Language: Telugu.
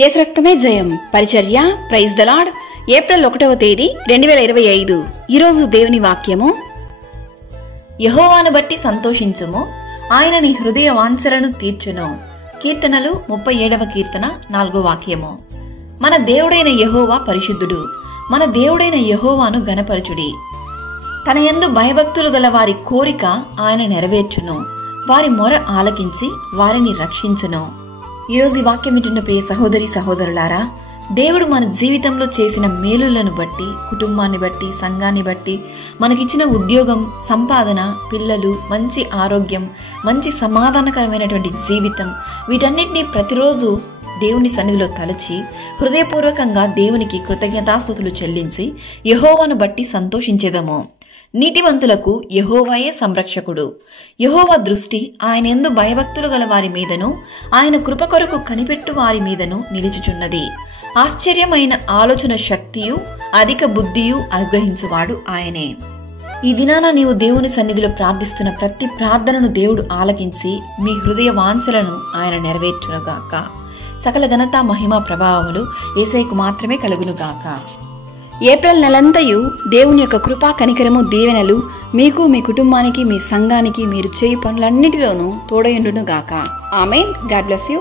యేసు రక్తమే జయం పరిచర్య ప్రైజ్ ద లార్డ్. ఏప్రిల్ 1వ తేదీ 2025. ఈరోజు దేవుని వాక్యము, యెహోవాను బట్టి సంతోషించుము, ఆయన నీ హృదయ వాంఛలను తీర్చును. కీర్తనలు 37వ కీర్తన 4వ వాక్యము. మన దేవుడైన యెహోవా పరిశుద్ధుడు, మన దేవుడైన యెహోవాను గణపరచుడి. తన యందు భయభక్తులు గల వారి కోరిక ఆయన నెరవేర్చును, వారి మొర ఆలకించి వారిని రక్షించును. ఈరోజు ఈ వాక్యం వింటున్న ప్రియ సహోదరి సహోదరులారా, దేవుడు మన జీవితంలో చేసిన మేలులను బట్టి, కుటుంబాన్ని బట్టి, సంఘాన్ని బట్టి, మనకిచ్చిన ఉద్యోగం, సంపాదన, పిల్లలు, మంచి ఆరోగ్యం, మంచి సమాధానకరమైనటువంటి జీవితం, వీటన్నిటినీ ప్రతిరోజు దేవుని సన్నిధిలో తలచి హృదయపూర్వకంగా దేవునికి కృతజ్ఞతాస్తుతులు చెల్లించి యెహోవాను బట్టి సంతోషించెదము. నీతిమంతులకు యెహోవాయే సంరక్షకుడు. యెహోవా దృష్టి ఆయన యందు భయభక్తులు గల వారి మీదను, ఆయన కృప కొరకు కనిపెట్టు వారి మీదను నిలుచుచున్నది. ఆశ్చర్యమైన ఆలోచన శక్తియు అధిక బుద్ధియు అనుగ్రహించువాడు ఆయనే. ఈ దినాన నీవు దేవుని సన్నిధిలో ప్రార్థిస్తున్న ప్రతి ప్రార్థనను దేవుడు ఆలకించి మీ హృదయ వాంఛలను ఆయన నెరవేర్చునుగాక. సకల ఘనత, మహిమ, ప్రభావములు యేసయ్యకు మాత్రమే కలుగునుగాక. ఏప్రిల్ నెలంతయు దేవుని యొక్క కృపా కనికరము, దీవెనలు మీకు, మీ కుటుంబానికి, మీ సంఘానికి, మీరు చేయు పనులన్నిటిలోనూ తోడయుండునుగాక. ఆమేన్. God bless you.